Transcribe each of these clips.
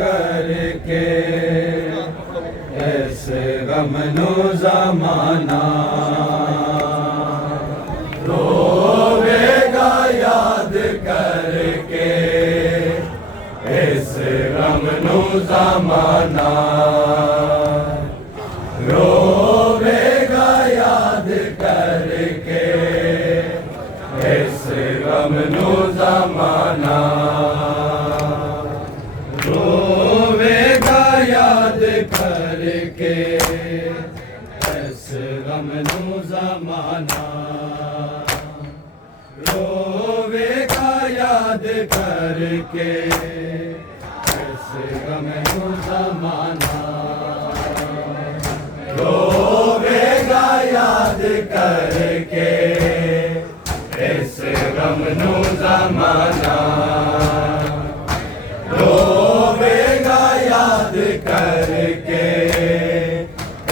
करके ऐसे गमनो ज़माना रोवेगा याद करके ऐसे गमनो ज़माना रोवेगा याद करके ऐसे गमनो ज़माना रोवेगा याद करके ऐसे गमनो ज़माना रोवेगा याद करके ऐसे गमनो ज़माना रोवेगा याद करके ऐसे गमनो ज़माना रोवेगा याद करके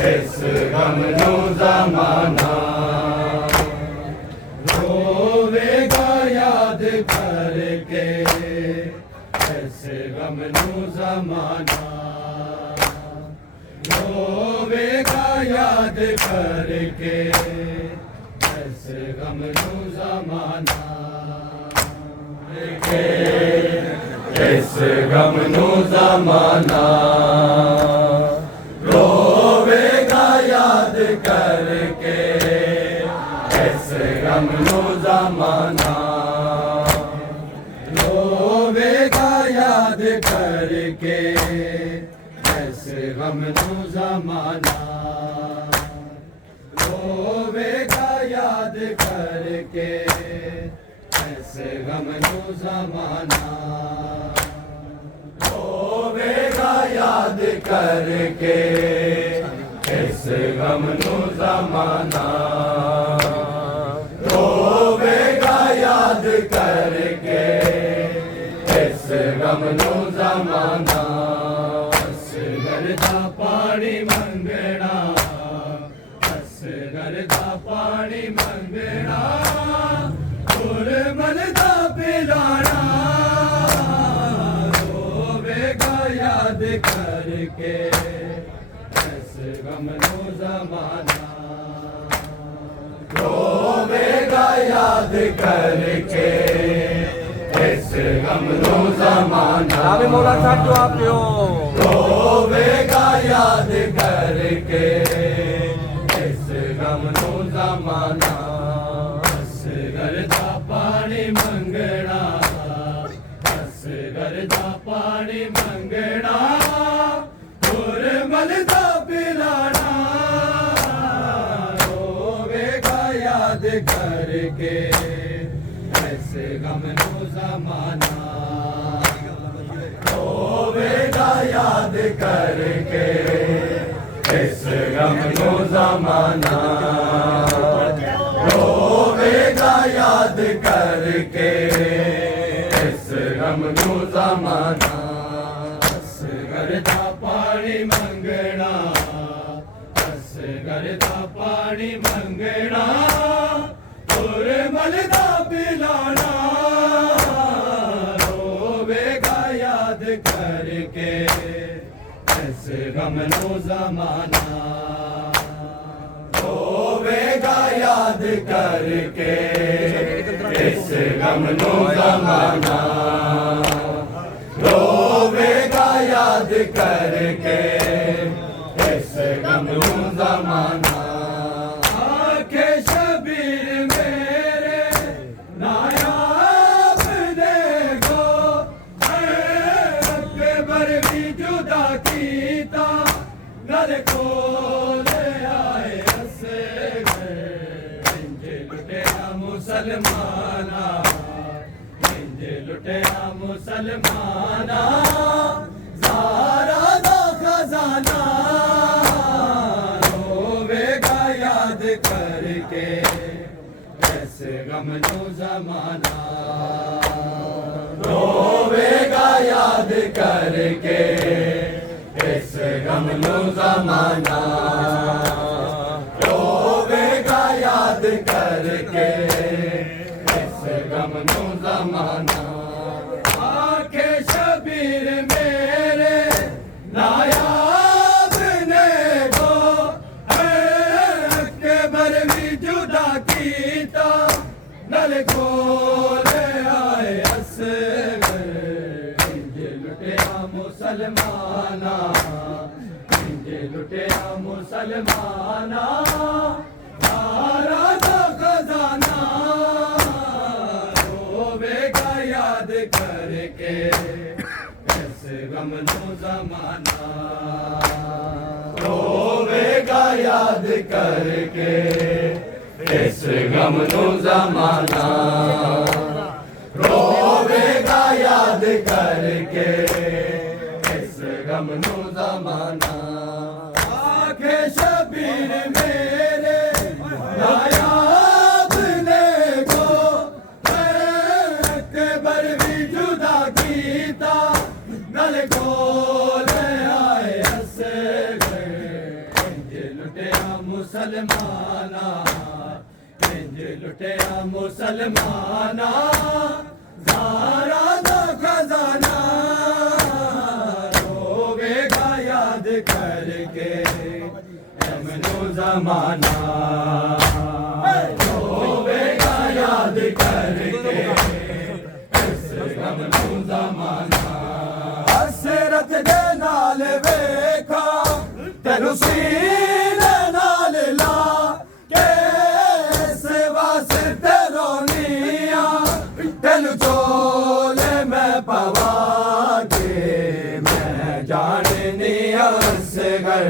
ऐसे गमनो ज़माना रोवेगा याद करके ऐसे गमनो ज़माना रोवेगा याद करके ऐसे गमनो ज़माना ऐसे गमनो ज़माना रोवेगा याद करके ऐसे गमनो ज़माना रोवेगा याद करके ऐसे गमनो ज़माना रोवेगा याद करके ऐसे गमनो ज़माना रोवेगा याद करके ऐसे गमनो ज़माना रोवे करके इस गम नू ज़माना असगर दा पानी मंगना असगर दा पानी मंगना गुरमल दा पिलाना रोवेगा याद करके इस गम नू ज़माना रोवेगा याद करके इस गम नू ज़माना मौला साहब जो आप हो रोवेगा याद करके इस गम नू ज़माना असगर दा पानी मंगना असगर दा पानी मंगना गुरमल दा पिलाना रोवेगा याद करके ऐसे गम नू ज़माना रोवेगा याद करके इस गम नू ज़माना रोवेगा याद करके इस गम नू ज़माना असगर दा पानी मंगना असगर दा पानी मंगना गुरमल दा पिलाना रोवेगा याद करके इस गम नू ज़माना रोवेगा याद करके इस गम नू ज़माना रोवेगा याद करके इस गम नू ज़माना आंखें शबीर मेरे नायाब देखो अकबर भी जुदा कीता नर को ले आए लुटिया मुसलमाना इंज लुटिया मुसलमाना ज़ारा दा खजाना रोवेगा याद करके इस गम नू ज़माना रोवेगा याद करके इस गम नू ज़माना रोवेगा याद करके इस गम नू ज़माना आंखें शबीर मेरे नायाब ने गो अकबर भी जुदा कीता नल को ले आए असगर इंज लुटिया मुसलमाना इंज लुटिया मुसलमाना ज़ारा दा खजाना रोवेगा याद करके इस गम नू ज़माना रोवेगा याद करके इस गम नू ज़माना रोवेगा याद करके इस गम नू ज़माना आंखें शबीर मेरे नायाब ने को अकबर भी जुदा कीता नल को ले आए असगर इंज लुटिया मुसलमाना इंज लुटिया मुसलमाना ज़ारा दा खजाना रोवेगा याद करके गम नू ज़माना रोवेगा याद करके इस गम नू ज़माना हसरत दे नाल वेखा तेनू सीने नाल ला के इस वास्ते रोनिया तेनू चोले मैं पवा के मैं जाननी असगर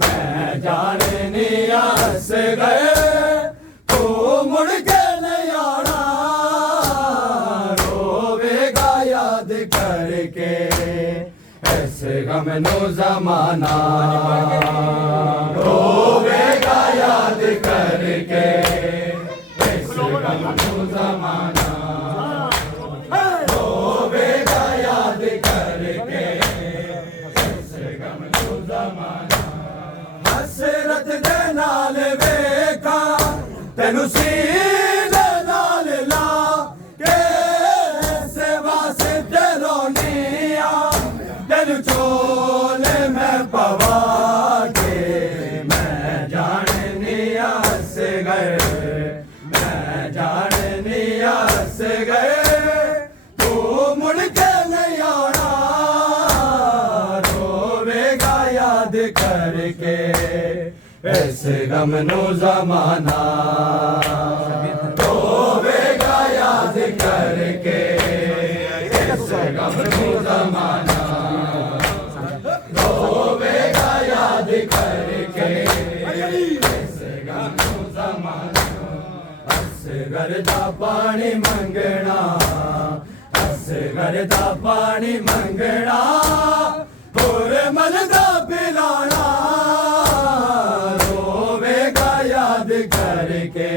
मैं जाननी असगर तू मुड़ के नहीं आना रोवेगा याद करके इस गम नू ज़माना रोवेगा याद करके इस गम गम ज़माना रोवेगा याद करके ऐसे गम ज़माना हसरत दे नाल वेखा तेनू सीने नाल ला के सेवा से रोनिया तेनू चोले मैं पवा के मैं जाननी हस गए मैं जाननी हस गए तू मुड़ के नहीं आना रोवेगा याद करके ऐसे गम नो ज़माना रोवेगा याद करके ऐसे गम नो ज़माना रोवेगा याद करके ऐसे गम नो ज़माना असगर दा पानी मंगना असगर दा पानी मंगना होर मलदा पिलाना रोवेगा याद करके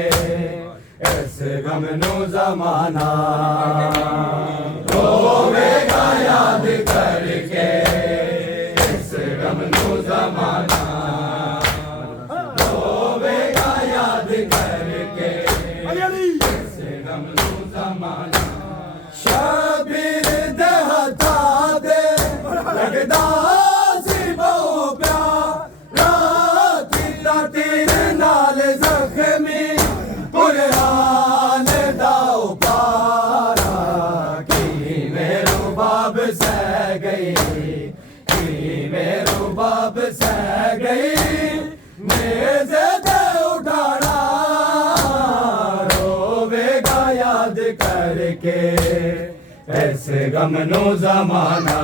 ऐसे गम नो ज़माना रोवेगा याद करके ऐसे गम नो ज़माना रोवेगा याद करके ऐसे गम नो ज़माना शबीर दे हथा दे लगदा सी बहु प्यारा कीता तीर नाल ज़ख्मी कुरान दा उपारा की मेरो बाब सह गई की मेरो बाब सह गई नेज़े दे उठाना रोवेगा याद करके ऐसे गम नो ज़माना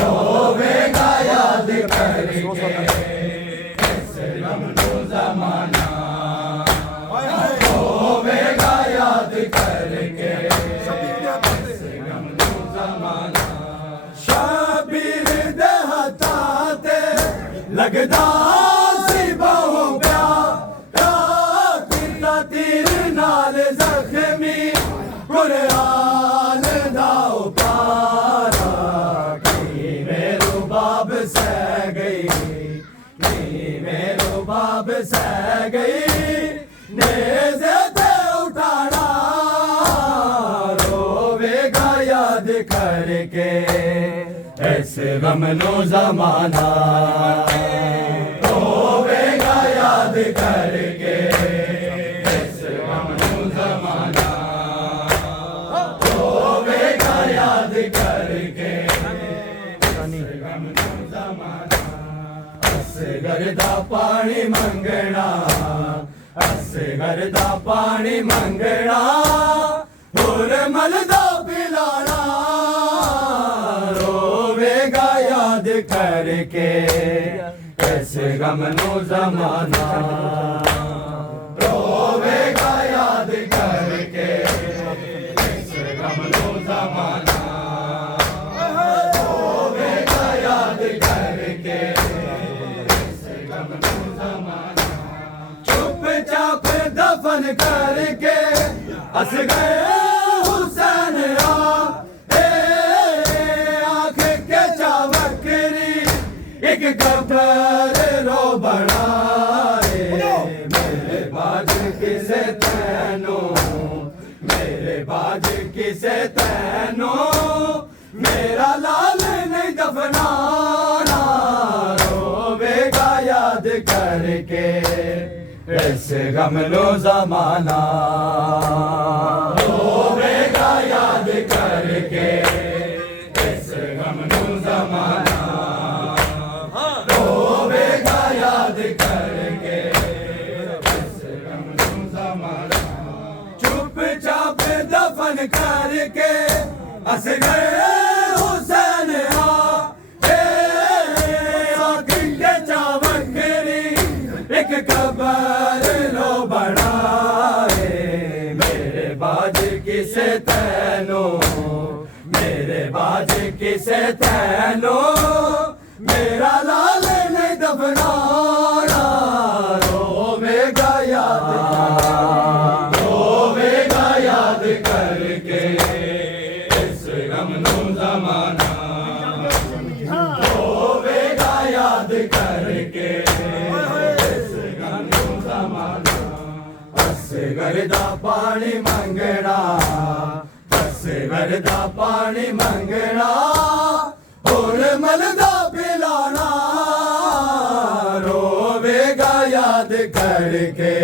रोवेगा याद करके ऐसे गम नो ज़माना रोवेगा याद करके ऐसे गम नो ज़माना शबीर दे हथा ते लगदा सी बहु प्यारा कीता तीर नाल ज़ख्मी कुरान दा उपारा की मेरो बाब सह गई की मेरो बाब सह गई नेज़े ते उठाना रोवेगा याद करके ऐसे गम नो ज़माना रोवेगा याद करके ऐसे गम नो ज़माना रोवेगा याद करके ऐसे गम नो ज़माना असगर दा पानी मंगना असगर दा पानी मंगना होर मलदा पिलाना रोवेगा याद करके ऐसे गम नो ज़माना रोवेगा याद करके ऐसे गम नो ज़माना रोवेगा याद करके ऐसे गम नो ज़माना चुपचाप दफन करके हंस गए हुसैन आँख के चावकरी एक कब्र रो बनाए मेरे बाज किसे तैनो मेरे बाज किसे तैनो मेरा लाल नहीं दफनाना रोवेगा याद करके ऐसे गम नो ज़माना रोवेगा याद करके ऐसे गम नो ज़माना रोवेगा याद करके ऐसे गम नो ज़माना चुपचाप दफन करके हंस गए हुसैन एक कब्र लो बनाए मेरे बाज किसे तैनो मेरे बाज किसे तैनो मेरा लाल नहीं दफनाना रोवेगा याद पानी मंगना, असगर दा पानी मंगना, हुण मलदा पिलाना, रोवेगा याद करके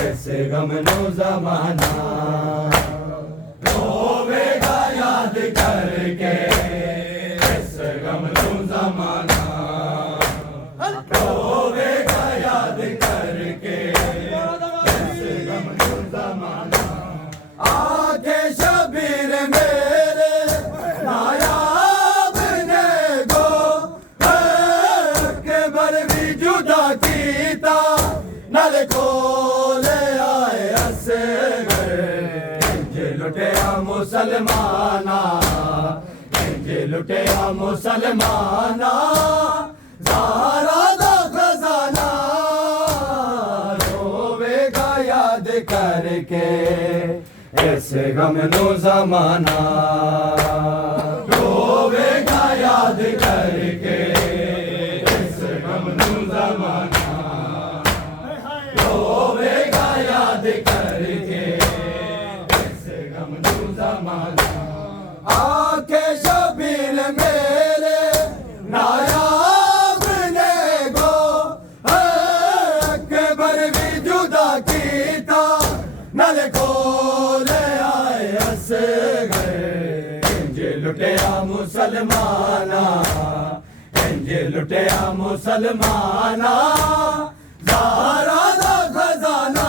ऐसे गम नो ज़माना, रोवेगा याद करके ऐसे गम नो ज़माना, रोवेगा याद करके ऐसे गम नो ज़माना। आके शबीर मेरे नायाब ने गो अकबर भी जुदा कीता, नल खोले आए असगर, इंज लुटिया मुसलमाना, इंज लुटिया मुसलमाना, ज़हरा दा खजाना, रोवेगा याद करके ऐसे गम नो ज़माना, रोवेगा याद करके ऐसे गम नो ज़माना, रोवेगा याद करके ऐसे गम नो ज़माना। आके शबीर मेरे नायाब ने गो अकबर भी जुदा कीता, नल खोले आए असगर, इंज लुटिया मुसलमाना, इंज लुटिया मुसलमाना, ज़हरा दा खजाना।